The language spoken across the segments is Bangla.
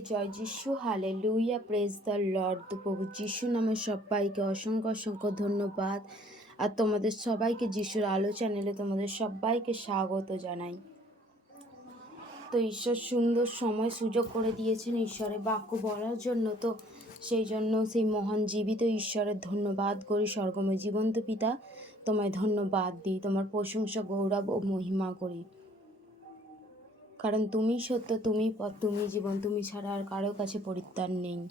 জয় যিশু, হালেলুয়া, প্রেজ দ্য লর্ড। তো প্রভু যিশু নামে সবাইকে অসংখ্য অসংখ্য ধন্যবাদ। আর তোমাদের সবাইকে যিশুর আলো চ্যানেলে তোমাদের সবাইকে স্বাগত জানাই। তো ঈশ্বর সুন্দর সময় সুযোগ করে দিয়েছেন ঈশ্বরের বাক্য বলার জন্য। তো সেই জন্য সেই মহান জীবিত ঈশ্বরের ধন্যবাদ করি। স্বর্গময় জীবন্ত পিতা, তোমায় ধন্যবাদ দিই, তোমার প্রশংসা, গৌরব ও মহিমা করি। কারণ তুমি সত্য, তুমি পথ, তুমি জীবন, তুমি ছাড়া আর কারো কাছে পরিত্রাণ নেই।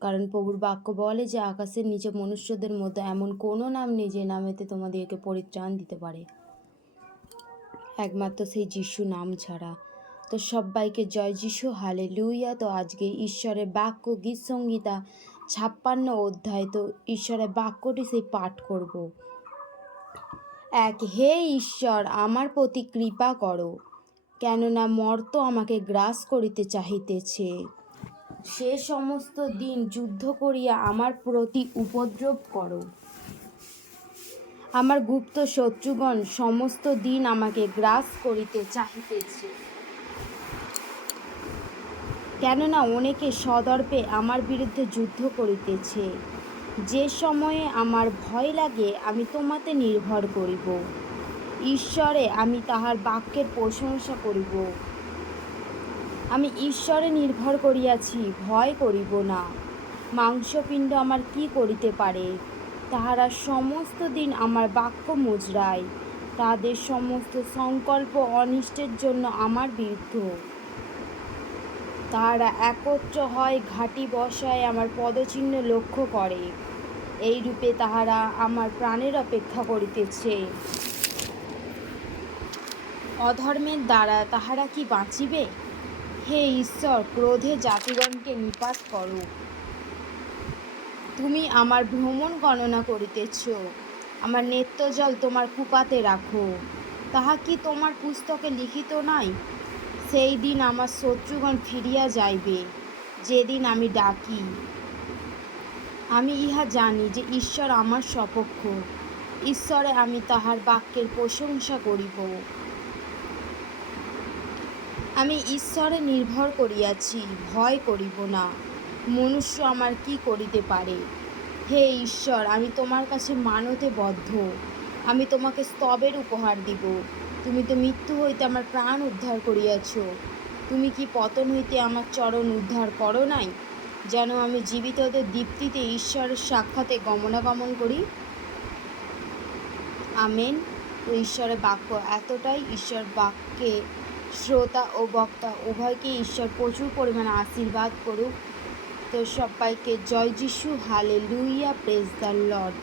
কারণ প্রভুর বাক্য বলে যে আকাশের নিচে মনুষ্যদের মধ্যে এমন কোনো নাম নেই যে নামেতে তোমাদেরকে পরিত্রাণ দিতে পারে, একমাত্র সেই যিশু নাম ছাড়া। তো সবাইকে জয় যিশু, হালেলুয়া। তো আজকে ঈশ্বরের বাক্য গীত সংহিতা 56 অধ্যায়। তো ঈশ্বরের বাক্যটি সেই পাঠ করব। হে ঈশ্বর, আমার প্রতি কৃপা করো, কেননা মর্ত আমাকে গ্রাস করিতে চাহিতেছে। সে সমস্ত দিন যুদ্ধ করিয়া আমার প্রতি উপদ্রব করো। আমার গুপ্ত শত্রুগণ সমস্ত দিন আমাকে গ্রাস করিতে চাহিতেছে, কেননা অনেকে সদর্পে আমার বিরুদ্ধে যুদ্ধ করিতেছে। যে সময়ে আমার ভয় লাগে আমি তোমাতে নির্ভর করিব। ঈশ্বরে আমি তাহার বাক্যের প্রশংসা করিব। আমি ঈশ্বরে নির্ভর করিয়াছি, ভয় করিব না। মাংসপিণ্ড আমার কি করিতে পারে? তাহারা সমস্ত দিন আমার বাক্য মুজরায়। তাদের সমস্ত সংকল্প অনিষ্টের জন্য আমার বিরুদ্ধ। তাহারা একত্র হয়, ঘাঁটি বসায়, আমার পদচিহ্ন লক্ষ্য করে। এই রূপে তাহারা আমার প্রাণের অপেক্ষা করিতেছে। অধর্মের দ্বারা তাহারা কি বাঁচিবে? হে ঈশ্বর, ক্রোধে জাতিগণকে নিপাত করো। তুমি আমার ভ্রমণ গণনা করিতেছ, আমার নেত্রজল তোমার কুপাতে রাখো। তাহা কি তোমার পুস্তকে লিখিত নাই? সেই দিন আমার শত্রুগণ ফিরিয়া যাইবে, যেদিন আমি ডাকি। আমি ইহা জানি যে ঈশ্বর আমার সপক্ষ। ঈশ্বরে আমি তাহার বাক্যের প্রশংসা করিব। আমি ঈশ্বরে নির্ভর করিয়াছি, ভয় করিব না। মনুষ্য আমার কি করিতে পারে? হে ঈশ্বর, আমি তোমার কাছে মানতে বদ্ধ। আমি তোমাকে স্তবের উপহার দিব। তুমি তো মৃত্যু হইতে আমার প্রাণ উদ্ধার করিয়াছ। তুমি কি পতন হইতে আমার চরণ উদ্ধার করো নাই, যেন আমি জীবিতদের দীপ্তিতে ঈশ্বরের সাক্ষাতে গমনাগমন করি? আমেন। তো ঈশ্বরের বাক্য এতটাই। ঈশ্বর বাক্যে শ্রোতা ও বক্তা উভয়কে ঈশ্বর প্রচুর পরিমাণে আশীর্বাদ করুক। তো সবাইকে জয় যিশু, হালেলুয়া, প্রেজ দ্য লর্ড।